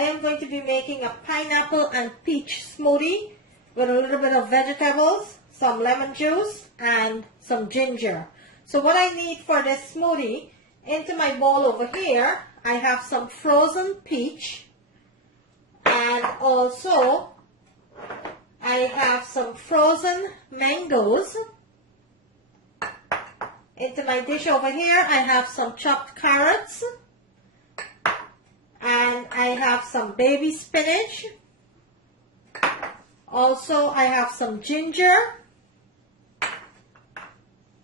I am going to be making a pineapple and peach smoothie with a little bit of vegetables, some lemon juice, and some ginger. So what I need for this smoothie, into my bowl over here, I have some frozen peach, and also I have some frozen mangoes. Into my dish over here, I have some chopped carrots, and I have some baby spinach. Also, I have some ginger,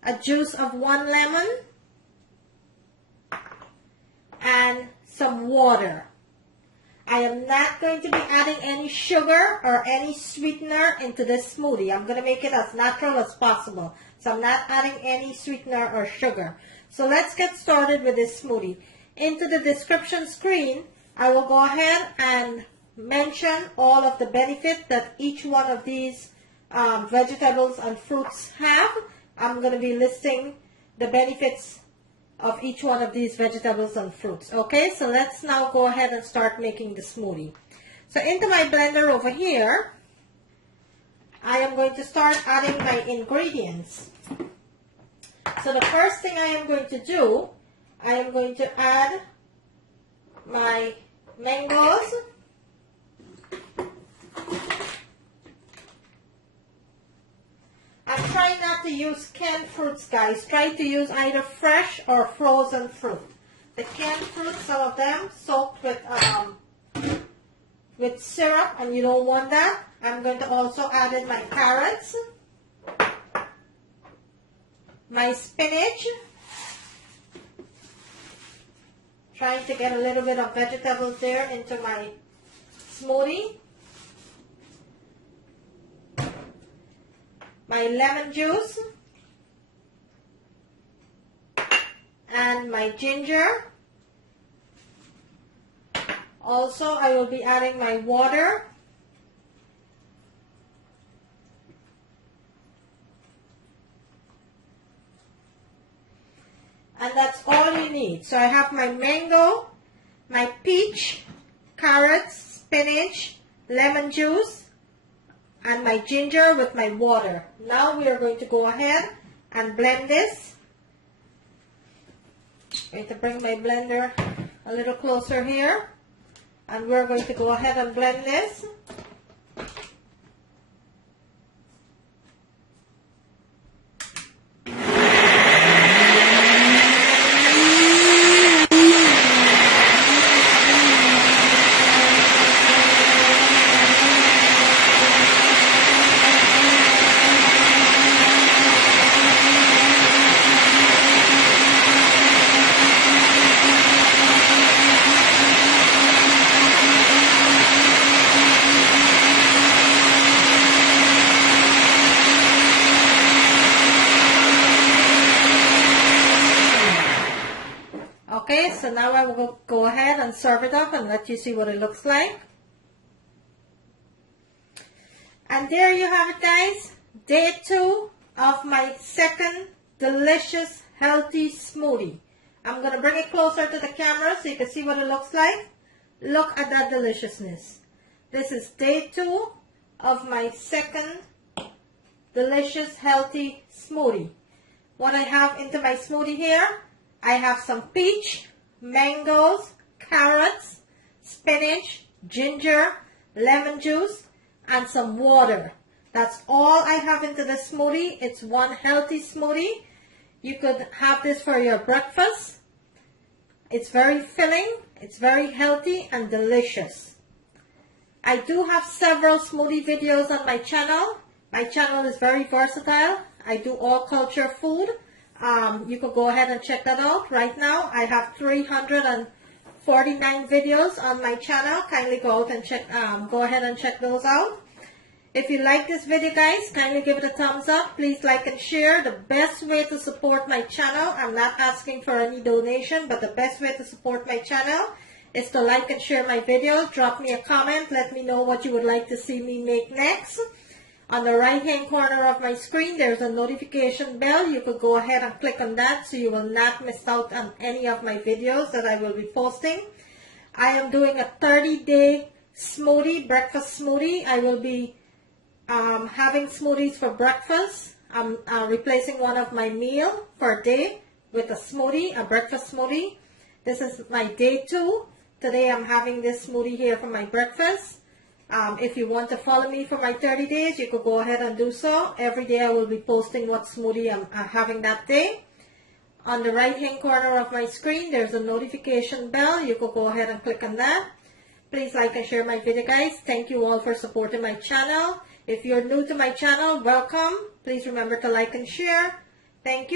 a juice of 1 lemon, and some water. I am not going to be adding any sugar or any sweetener into this smoothie. I'm going to make it as natural as possible. So I'm not adding any sweetener or sugar. So let's get started with this smoothie. Into the description screen, I will go ahead and mention all of the benefit that each one of these vegetables and fruits have. I'm going to be listing the benefits of each one of these vegetables and fruits. Okay, so let's now go ahead and start making the smoothie. So into my blender over here, I am going to start adding my ingredients. So the first thing I am going to do, I am going to add my mangoes. I'm trying not to use canned fruits, guys. Try to use either fresh or frozen fruit. The canned fruits, some of them soaked with syrup, and you don't want that. I'm going to also add in my carrots, my spinach. Trying to get a little bit of vegetables there into my smoothie. My lemon juice and my ginger. Also, I will be adding my water. And that's all you need. So I have my mango, my peach, carrots, spinach, lemon juice, and my ginger with my water. Now we are going to go ahead and blend this. I'm going to bring my blender a little closer here, and we're going to go ahead and blend this. Okay, so now I will go ahead and serve it up and let you see what it looks like. And there you have it, guys. Day 2 of my second delicious healthy smoothie. I'm going to bring it closer to the camera so you can see what it looks like. Look at that deliciousness. This is day 2 of my second delicious healthy smoothie. What I have into my smoothie here, I have some peach, mangoes, carrots, spinach, ginger, lemon juice, and some water. That's all I have into the smoothie. It's one healthy smoothie. You could have this for your breakfast. It's very filling, it's very healthy and delicious. I do have several smoothie videos on my channel. My channel is very versatile. I do all culture food. You could go ahead and check that out. Right now, I have 349 videos on my channel. Kindly go out and check. Go ahead and check those out. If you like this video, guys, kindly give it a thumbs up. Please like and share. The best way to support my channel, I'm not asking for any donation, but the best way to support my channel is to like and share my videos. Drop me a comment. Let me know what you would like to see me make next. On the right hand corner of my screen, there's a notification bell. You could go ahead and click on that so you will not miss out on any of my videos that I will be posting. I am doing a 30-day smoothie, breakfast smoothie. I will be having smoothies for breakfast. I'm replacing one of my meal for a day with a smoothie, a breakfast smoothie. This is my day 2. Today I'm having this smoothie here for my breakfast. If you want to follow me for my 30 days, you could go ahead and do so. Every day I will be posting what smoothie I'm having that day. On the right hand corner of my screen, there's a notification bell. You could go ahead and click on that. Please like and share my video, guys. Thank you all for supporting my channel. If you're new to my channel, welcome. Please remember to like and share. Thank you.